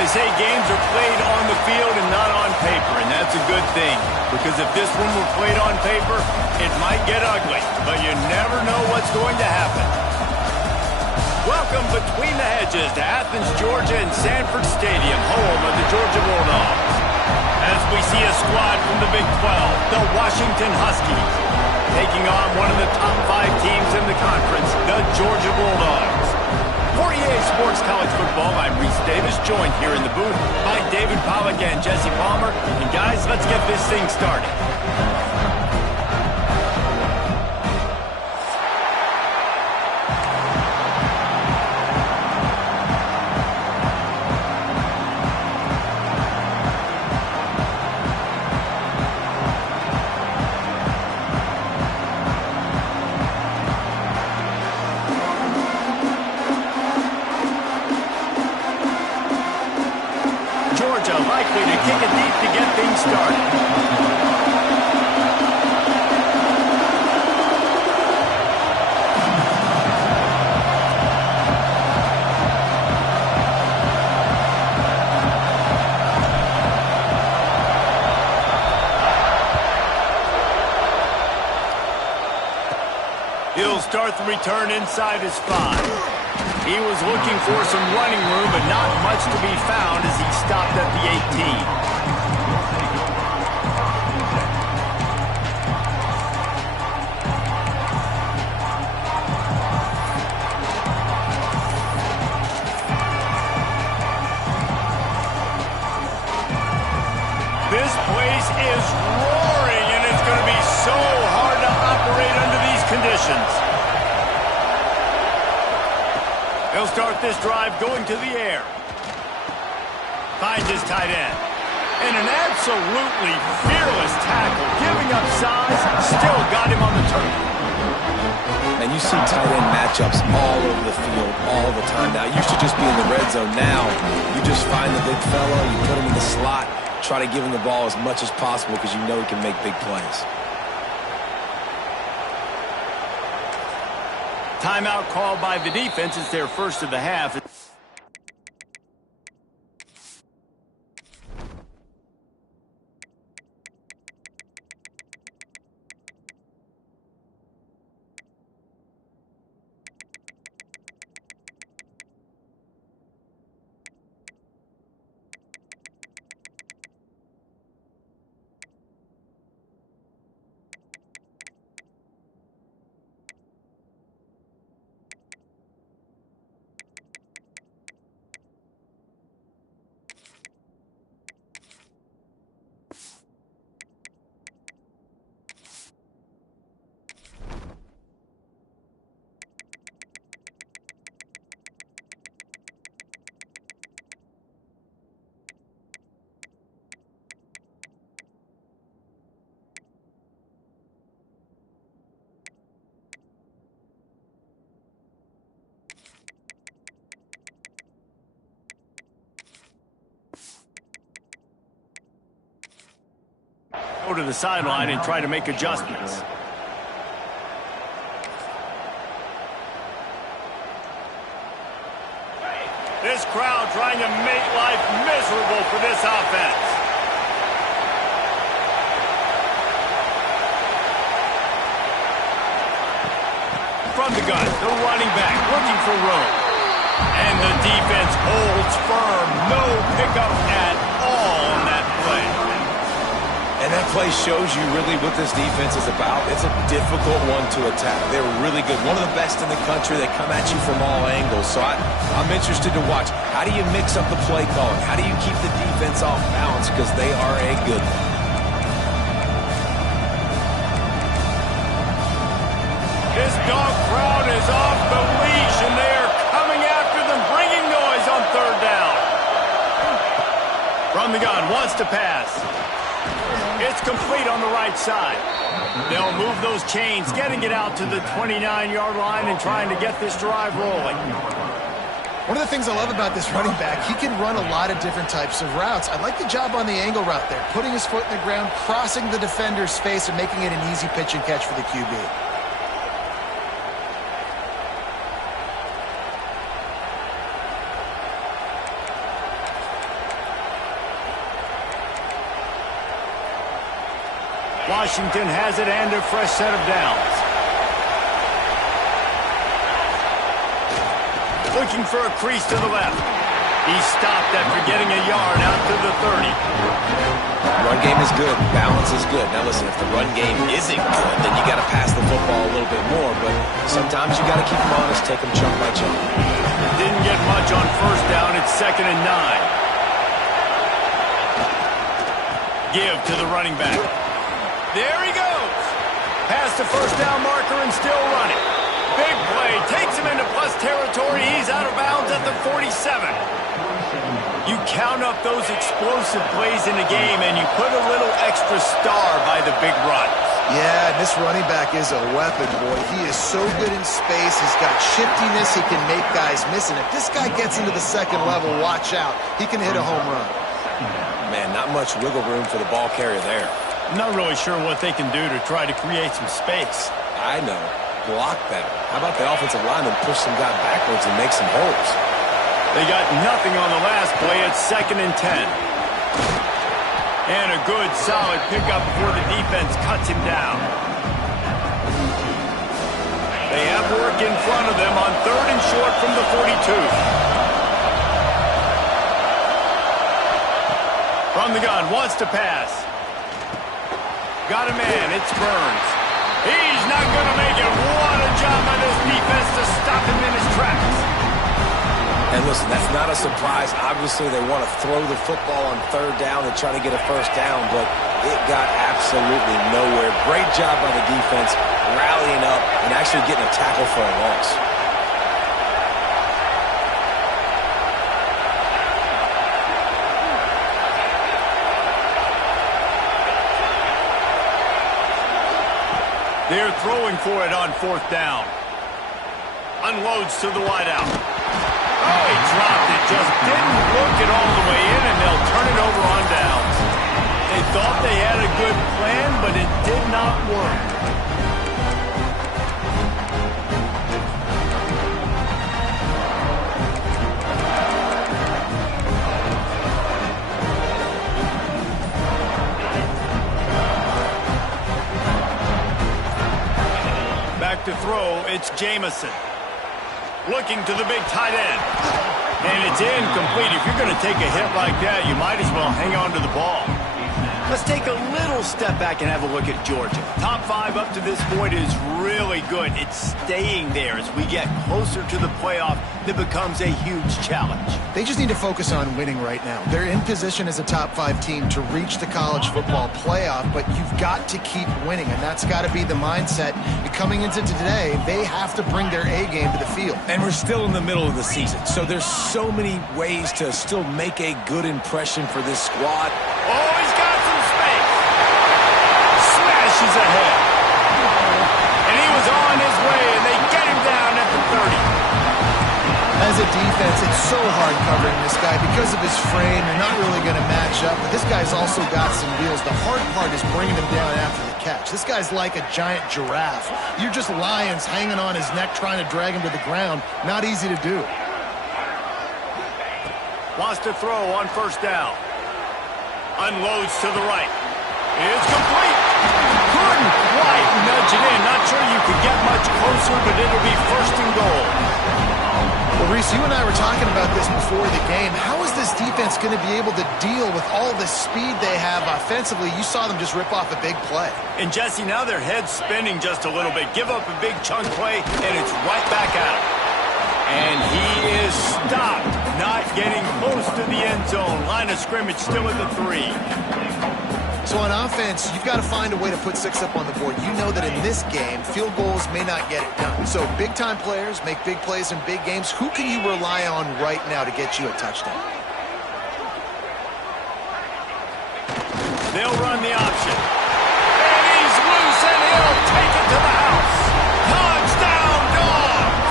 They say games are played on the field and not on paper, and that's a good thing. Because if this one were played on paper, it might get ugly, but you never know what's going to happen. Welcome between the hedges to Athens, Georgia and Sanford Stadium, home of the Georgia Bulldogs. As we see a squad from the Big 12, the Washington Huskies, taking on one of the top 5 teams in the conference, the Georgia Bulldogs. For EA Sports College Football, I'm Reese Davis, joined here in the booth by David Pollack and Jesse Palmer. And guys, let's get this thing started. Georgia likely to kick it deep to get things started. He'll start the return inside his 5. He was looking for some running room, but not much to be found as he stopped at the 18. This place is roaring, and it's going to be so hard to operate under these conditions. He'll start this drive going to the air. Finds his tight end. And an absolutely fearless tackle. Giving up size, still got him on the turn. And you see tight end matchups all over the field all the time now. It used to just be in the red zone. Now, you just find the big fella, you put him in the slot, try to give him the ball as much as possible because you know he can make big plays. Timeout called by the defense. It's their first of the half. Go to the sideline and try to make adjustments. This crowd trying to make life miserable for this offense. From the gun, the running back looking for room. And the defense holds firm. No pickup at all on that play. And that play shows you really what this defense is about. It's a difficult one to attack. They're really good. One of the best in the country. They come at you from all angles. So I'm interested to watch. How do you mix up the play calling? How do you keep the defense off balance? Because they are a good one. This dog crowd is off the leash, and they are coming after them, bringing noise on third down. From the gun, wants to pass. It's complete on the right side. They'll move those chains, getting it out to the 29-yard line and trying to get this drive rolling. One of the things I love about this running back, he can run a lot of different types of routes. I like the job on the angle route there, putting his foot in the ground, crossing the defender's face, and making it an easy pitch and catch for the QB. Washington has it and a fresh set of downs. Looking for a crease to the left. He stopped after getting a yard out to the 30. Run game is good. Balance is good. Now listen, if the run game isn't good, then you got to pass the football a little bit more. But sometimes you got to keep them honest, take them chunk by chunk. Didn't get much on first down. It's 2nd and 9. Give to the running back. There he goes. Past the first down marker and still running. Big play. Takes him into plus territory. He's out of bounds at the 47. You count up those explosive plays in the game, and you put a little extra star by the big runs. Yeah, this running back is a weapon, boy. He is so good in space. He's got shiftiness. He can make guys miss. And if this guy gets into the second level, watch out. He can hit a home run. Man, not much wiggle room for the ball carrier there. I'm not really sure what they can do to try to create some space. I know. Block better. How about the offensive lineman push some guy backwards and make some holes? They got nothing on the last play. It's 2nd and 10. And a good, solid pickup before the defense cuts him down. They have work in front of them on 3rd and short from the 42. From the gun, wants to pass. Got a man, it's Burns. He's not going to make it. What a job by this defense to stop him in his tracks. And listen, that's not a surprise. Obviously, they want to throw the football on 3rd down and try to get a first down, but it got absolutely nowhere. Great job by the defense, rallying up and actually getting a tackle for a loss. They're throwing for it on 4th down. Unloads to the wideout. Oh, he dropped it. Just didn't look it all the way in, and they'll turn it over on downs. They thought they had a good plan, but it did not work. Back to throw, it's Jamison. Looking to the big tight end. And it's incomplete. If you're going to take a hit like that, you might as well hang on to the ball. Let's take a little step back and have a look at Georgia. Top 5 up to this point is really good. It's staying there. As we get closer to the playoff, that becomes a huge challenge. They just need to focus on winning right now. They're in position as a top 5 team to reach the college football playoff, but you've got to keep winning, and that's got to be the mindset. And coming into today, they have to bring their A game to the field. And we're still in the middle of the season, so there's so many ways to still make a good impression for this squad. Oh, he's got some space. Smashes ahead. And he was on his way, and they get him down at the 30. As a defense, it's so hard covering this guy because of his frame. They're not really going to match up, but this guy's also got some wheels. The hard part is bringing him down after the catch. This guy's like a giant giraffe. You're just lions hanging on his neck trying to drag him to the ground. Not easy to do. Wants to throw on 1st down. Unloads to the right. It's complete. Couldn't quite nudge it in. Not sure you could get much closer, but it'll be 1st and goal. Well, Reese, you and I were talking about this before the game. How is this defense going to be able to deal with all the speed they have offensively? You saw them just rip off a big play. And, Jesse, now their head's spinning just a little bit. Give up a big chunk play, and it's right back out. And he is stopped, not getting close to the end zone. Line of scrimmage still at the 3. So on offense, you've got to find a way to put 6 up on the board. You know that in this game, field goals may not get it done. So big-time players make big plays in big games. Who can you rely on right now to get you a touchdown? They'll run the option. And he's loose, and he'll take it to the house. Touchdown, Dogs!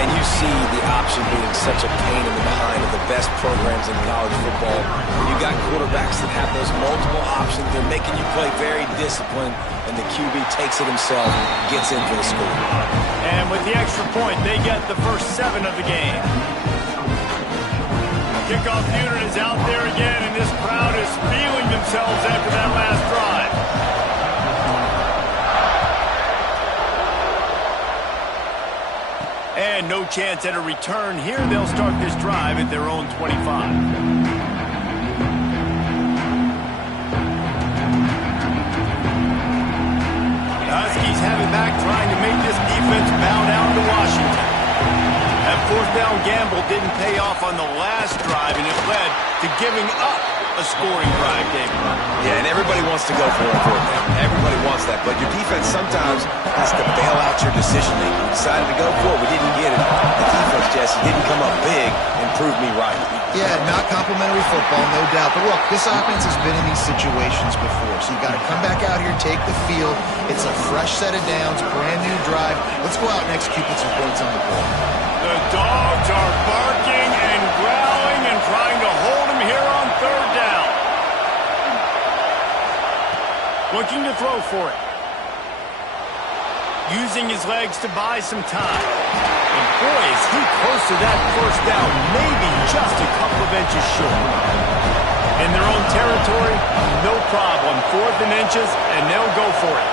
And you see the option being such a pain in the behind of the best programs in college football. You got quarterbacks that have those multiple options. They're making you play very disciplined, and the QB takes it himself, gets in for the score. And with the extra point, they get the first 7 of the game. Kickoff unit is out there again, and this crowd is feeling themselves. themselves after that last drive. And no chance at a return here. They'll start this drive at their own 25. The Huskies have it back, trying to make this defense bow down to Washington. That fourth down gamble didn't pay off on the last drive, and it led to giving up a scoring drive, David. Yeah, and everybody wants to go for a fourth down. Everybody wants that, but your defense sometimes has to bail out your decision-making. You decided to go for it, we didn't get it. The defense, Jesse, didn't come up big and prove me right. Yeah, not complimentary football, no doubt. But look, this offense has been in these situations before, so you got to come back out here, take the field. It's a fresh set of downs, brand new drive. Let's go out and execute with some points on the board. The dogs are barking and growling and trying to hold him here on third down. Looking to throw for it. Using his legs to buy some time. And boy, is he close to that first down. Maybe just a couple of inches short. In their own territory, no problem. 4th and inches, and they'll go for it.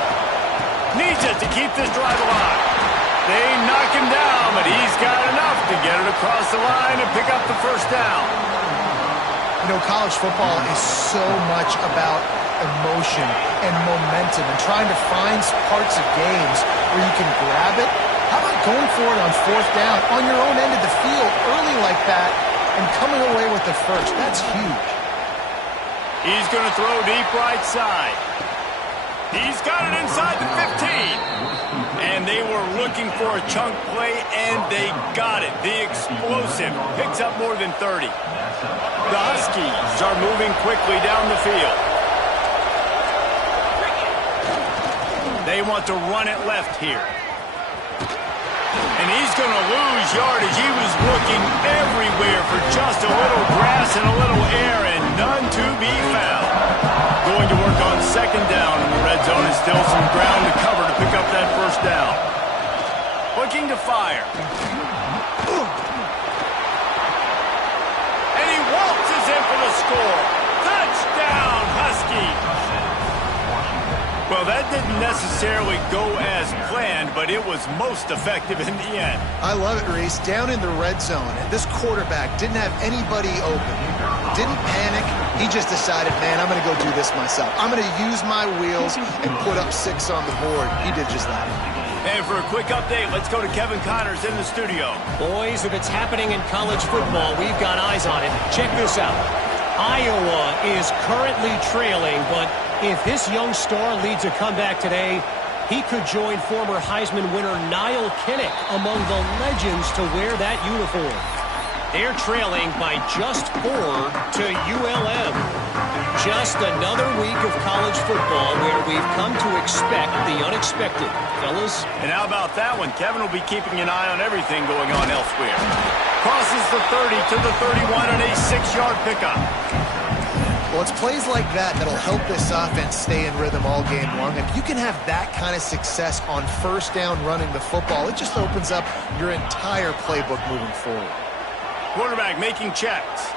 Needs it to keep this drive alive. They knock him down, but he's got enough to get it across the line and pick up the first down. You know, college football is so much about emotion and momentum and trying to find parts of games where you can grab it. How about going for it on 4th down on your own end of the field early like that and coming away with the first? That's huge. He's going to throw deep right side. He's got it inside the 15. And they were looking for a chunk play, and they got it. The explosive picks up more than 30. The Huskies are moving quickly down the field. They want to run it left here. And he's going to lose yardage. He was looking everywhere for just a little grass and a little air, and none to be found. Going to work on 2nd down in the red zone, and still some ground to cover to pick up that first down. Looking to fire. And he waltzes in for the score. Touchdown, Huskies. Well, that didn't necessarily go as planned, but it was most effective in the end. I love it, Reese. Down in the red zone, and this quarterback didn't have anybody open. Didn't panic. He just decided, man, I'm going to go do this myself. I'm going to use my wheels and put up 6 on the board. He did just that. And for a quick update, let's go to Kevin Connors in the studio. Boys, if it's happening in college football, we've got eyes on it. Check this out. Iowa is currently trailing, but if this young star leads a comeback today, he could join former Heisman winner Niall Kinnick among the legends to wear that uniform. They're trailing by just 4 to ULM. Just another week of college football where we've come to expect the unexpected. Fellas? And how about that one? Kevin will be keeping an eye on everything going on elsewhere. Crosses the 30 to the 31 and a 6-yard pickup. Well, it's plays like that that'll help this offense stay in rhythm all game long. If you can have that kind of success on 1st down running the football, it just opens up your entire playbook moving forward. Quarterback making checks.